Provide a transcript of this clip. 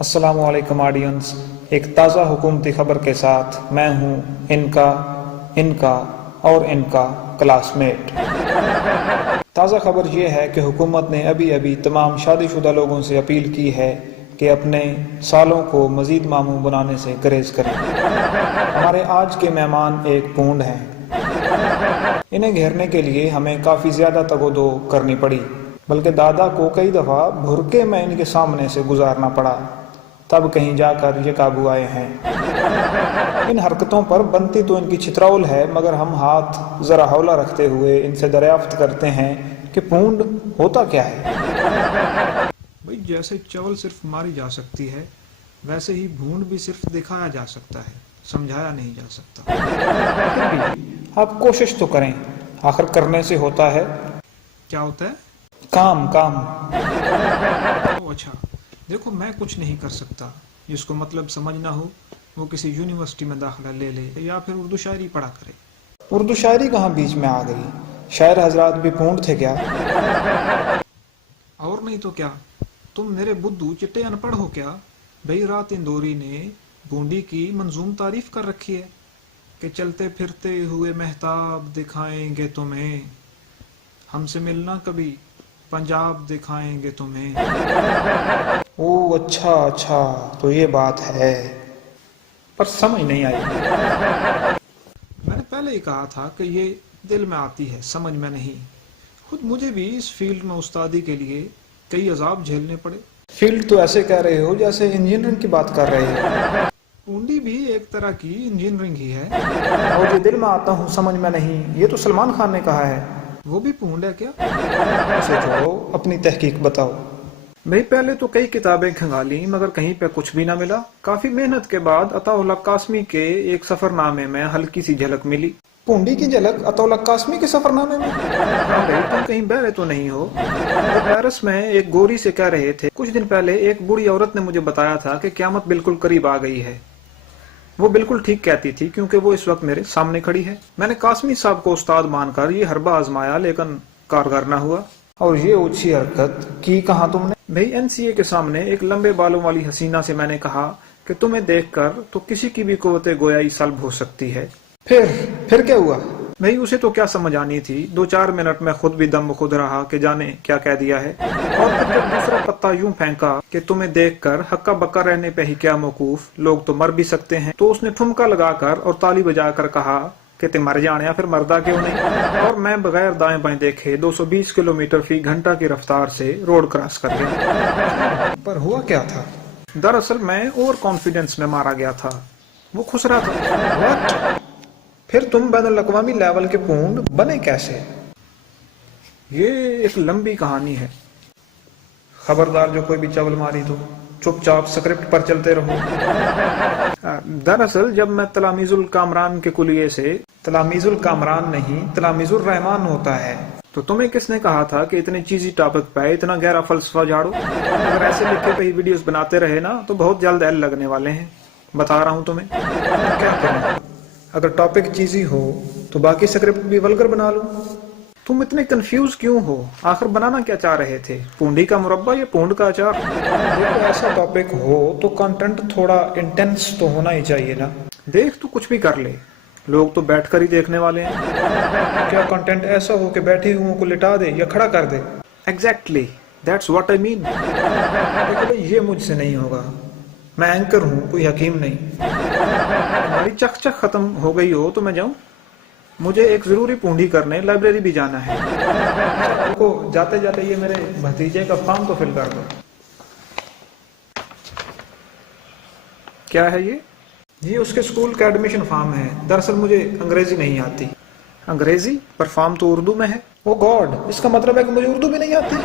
अस्सलाम वालेकुम ऑडियंस, एक ताज़ा हुकूमती खबर के साथ मैं हूँ इनका और इनका क्लासमेट। ताज़ा खबर ये है कि हुकूमत ने अभी अभी तमाम शादीशुदा लोगों से अपील की है कि अपने सालों को मज़ीद मामूल बनाने से गुरेज करें। हमारे आज के मेहमान एक पूंड हैं। इन्हें घेरने के लिए हमें काफ़ी ज़्यादा तगोदो करनी पड़ी, बल्कि दादा को कई दफ़ा भुरके में इनके सामने से गुजारना पड़ा, तब कहीं जाकर ये काबू आए हैं। इन हरकतों पर बनती तो इनकी छितराउल है, मगर हम हाथ ज़रा हौला रखते हुए इनसे दरियाफ्त करते हैं कि पूंड होता क्या है। भाई, जैसे चवल सिर्फ मारी जा सकती है, वैसे ही भूंड भी सिर्फ दिखाया जा सकता है, समझाया नहीं जा सकता। आप कोशिश तो करें, आखिर करने से होता है। क्या होता है? काम। अच्छा, देखो, मैं कुछ नहीं कर सकता। जिसको मतलब समझ ना हो वो किसी यूनिवर्सिटी में दाखिला ले ले या फिर उर्दू शायरी पढ़ा करे। उर्दू शायरी कहाँ बीच में आ गई? शायर हजरात भी पूंड थे क्या? और नहीं तो क्या, तुम मेरे बुद्धू चिट्टे अनपढ़ हो क्या? भाई, रात इंदौरी ने बूंदी की मंजूम तारीफ कर रखी है कि चलते फिरते हुए महताब दिखाएंगे तुम्हें, हमसे मिलना कभी पंजाब दिखाएंगे तुम्हें। ओ अच्छा, तो ये बात है, पर समझ नहीं आई। मैंने पहले ही कहा था कि ये दिल में आती है, समझ में नहीं। खुद मुझे भी इस फील्ड में उस्तादी के लिए कई अजाब झेलने पड़े। फील्ड तो ऐसे कह रहे हो जैसे इंजीनियरिंग की बात कर रहे हो। पूंडी भी एक तरह की इंजीनियरिंग ही है। और जो दिल में आता हूँ समझ में नहीं, ये तो सलमान खान ने कहा है। वो भी पूंड है क्या? उसे छोड़ो, अपनी तहकीक बताओ। भाई, पहले तो कई किताबें खंगाली, मगर कहीं पे कुछ भी ना मिला। काफी मेहनत के बाद अताउल्लाह कासमी के एक सफरनामे में हल्की सी झलक मिली। पूंडी की झलक अताउल्लाह कासमी के सफरनामे में? हाँ भाई, तुम कहीं बहरे तो नहीं हो? तो पेरिस में एक गोरी से कह रहे थे कुछ दिन पहले, एक बूढ़ी औरत ने मुझे बताया था कि क़यामत बिल्कुल करीब आ गई है। वो बिल्कुल ठीक कहती थी, क्योंकि वो इस वक्त मेरे सामने खड़ी है। मैंने कासमी साहब को उस्ताद मानकर ये हरबा आजमाया, लेकिन कारगर ना हुआ। और ये ऊंची हरकत की कहाँ तुमने? भाई, एनसीए के सामने एक लंबे बालों वाली हसीना से मैंने कहा कि तुम्हें देखकर तो किसी की भी कुव्वते गोयाई सल्ब हो सकती है। फिर क्या हुआ? भाई, उसे तो क्या समझ आनी थी। 2-4 मिनट में खुद भी दम खुद रहा कि जाने क्या कह दिया है। और फिर जब दूसरा पत्ता यूं फेंका कि तुम्हें देखकर हक्का बक्का रहने पे ही क्या मौकूफ, लोग तो मर भी सकते हैं, तो उसने ठुमका लगाकर और ताली बजाकर कहा कि ते मर जाने, या फिर मर्दा क्यों नहीं। और मैं बगैर दाएं बाएं देखे 220 किलोमीटर फी घंटा की रफ्तार से रोड क्रॉस कर गया। पर हुआ क्या था? दरअसल मैं ओवर कॉन्फिडेंस में मारा गया था। वो खुश रहा था। फिर तुम बैनुल अक़वामी लेवल के पूंड बने कैसे? ये एक लंबी कहानी है। खबरदार, जो कोई भी चवल मारी तो चुपचाप स्क्रिप्ट पर चलते रहो। दरअसल जब मैं तलामीजुल कामरान के कुलिये से, तलामीजुल कामरान नहीं, तलामीजुल रहमान होता है, तो तुम्हें किसने कहा था कि इतने चीजी टॉपिक पे इतना गहरा फलसफा झाड़ो? अगर ऐसे लिखे पे ही वीडियोस बनाते रहे ना, तो बहुत जल्द एल लगने वाले हैं, बता रहा हूँ तुम्हें। क्या करूँ? अगर टॉपिक चीजी हो तो बाकी स्क्रिप्ट भी वल्गर बना लो। तुम इतने कंफ्यूज क्यों हो? आखिर बनाना क्या चाह रहे थे? पूंडी का मुरब्बा या पूंड का अचार? देखो, ऐसा टॉपिक हो तो कंटेंट थोड़ा इंटेंस तो होना ही चाहिए ना। देख, तू कुछ भी कर ले, लोग तो बैठकर ही देखने वाले हैं। क्या कंटेंट ऐसा हो कि बैठे हुओं को लिटा दे या खड़ा कर दे? Exactly, that's what I mean. देखो, ये मुझसे नहीं होगा। मैं एंकर हूँ, कोई हकीम नहीं। हमारी चक खत्म हो गई हो तो मैं जाऊं? मुझे एक जरूरी पूंडी करने लाइब्रेरी भी जाना है। देखो, जाते जाते ये मेरे भतीजे का फॉर्म तो फिल कर दो। क्या है ये? ये उसके स्कूल का एडमिशन फॉर्म है। दरअसल मुझे अंग्रेजी नहीं आती। अंग्रेजी? पर फॉर्म तो उर्दू में है। ओ गॉड, इसका मतलब है कि मुझे उर्दू भी नहीं आती।